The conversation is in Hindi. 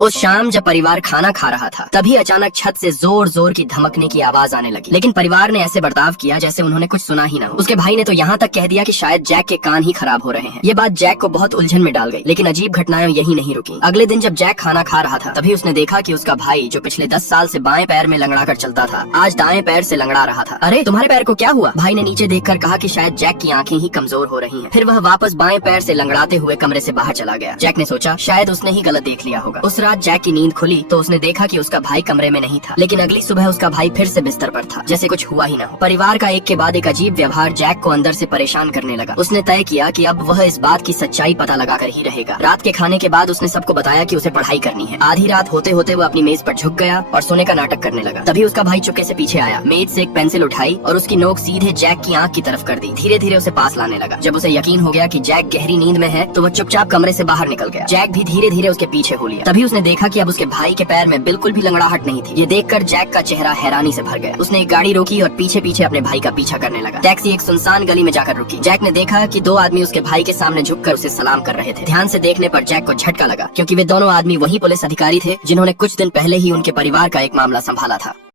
उस शाम जब परिवार खाना खा रहा था तभी अचानक छत से जोर जोर की धमकने की आवाज आने लगी, लेकिन परिवार ने ऐसे बर्ताव किया जैसे उन्होंने कुछ सुना ही ना हो। उसके भाई ने तो यहाँ तक कह दिया कि शायद जैक के कान ही खराब हो रहे हैं। ये बात जैक को बहुत उलझन में डाल गई, लेकिन अजीब घटनाएं यही नहीं रुकी। अगले दिन जब जैक खाना खा रहा था तभी उसने देखा कि उसका भाई जो पिछले 10 साल से बाएं पैर में लंगड़ा कर चलता था, आज दाएं पैर से लंगड़ा रहा था। अरे तुम्हारे पैर को क्या हुआ? भाई ने नीचे देखकर कहा कि शायद जैक की आंखें ही कमजोर हो रही हैं। फिर वह वापस बाएं पैर से लंगड़ाते हुए कमरे से बाहर चला गया। जैक ने सोचा शायद उसने ही गलत देख लिया होगा। उस रात जैक की नींद खुली तो उसने देखा कि उसका भाई कमरे में नहीं था, लेकिन अगली सुबह उसका भाई फिर से बिस्तर पर था, जैसे कुछ हुआ ही ना हो। परिवार का एक के बाद एक अजीब व्यवहार जैक को अंदर से परेशान करने लगा। उसने तय किया कि अब वह इस बात की सच्चाई पता लगा कर ही रहेगा। रात के खाने के बाद उसने सबको बताया कि उसे पढ़ाई करनी है। आधी रात होते होते वो अपनी मेज पर झुक गया और सोने का नाटक करने लगा। तभी उसका भाई चुपके से पीछे आया, मेज से एक पेंसिल उठाई और उसकी नोक सीधे जैक की आंख की तरफ कर दी। धीरे धीरे उसे पास लाने लगा। जब उसे यकीन हो गया कि जैक गहरी नींद में है तो वह चुपचाप कमरे से बाहर निकल गया। जैक भी धीरे धीरे उसके पीछे हो लिया। तभी उसने देखा कि अब उसके भाई के पैर में बिल्कुल भी लंगड़ाहट नहीं थी। ये देखकर जैक का चेहरा हैरानी से भर गया। उसने एक गाड़ी रोकी और पीछे पीछे अपने भाई का पीछा करने लगा। टैक्सी एक सुनसान गली में जाकर रुकी। जैक ने देखा कि दो आदमी उसके भाई के सामने झुककर उसे सलाम कर रहे थे। ध्यान से देखने पर जैक को झटका लगा, क्योंकि वे दोनों आदमी वही पुलिस अधिकारी थे जिन्होंने कुछ दिन पहले ही उनके परिवार का एक मामला संभाला था।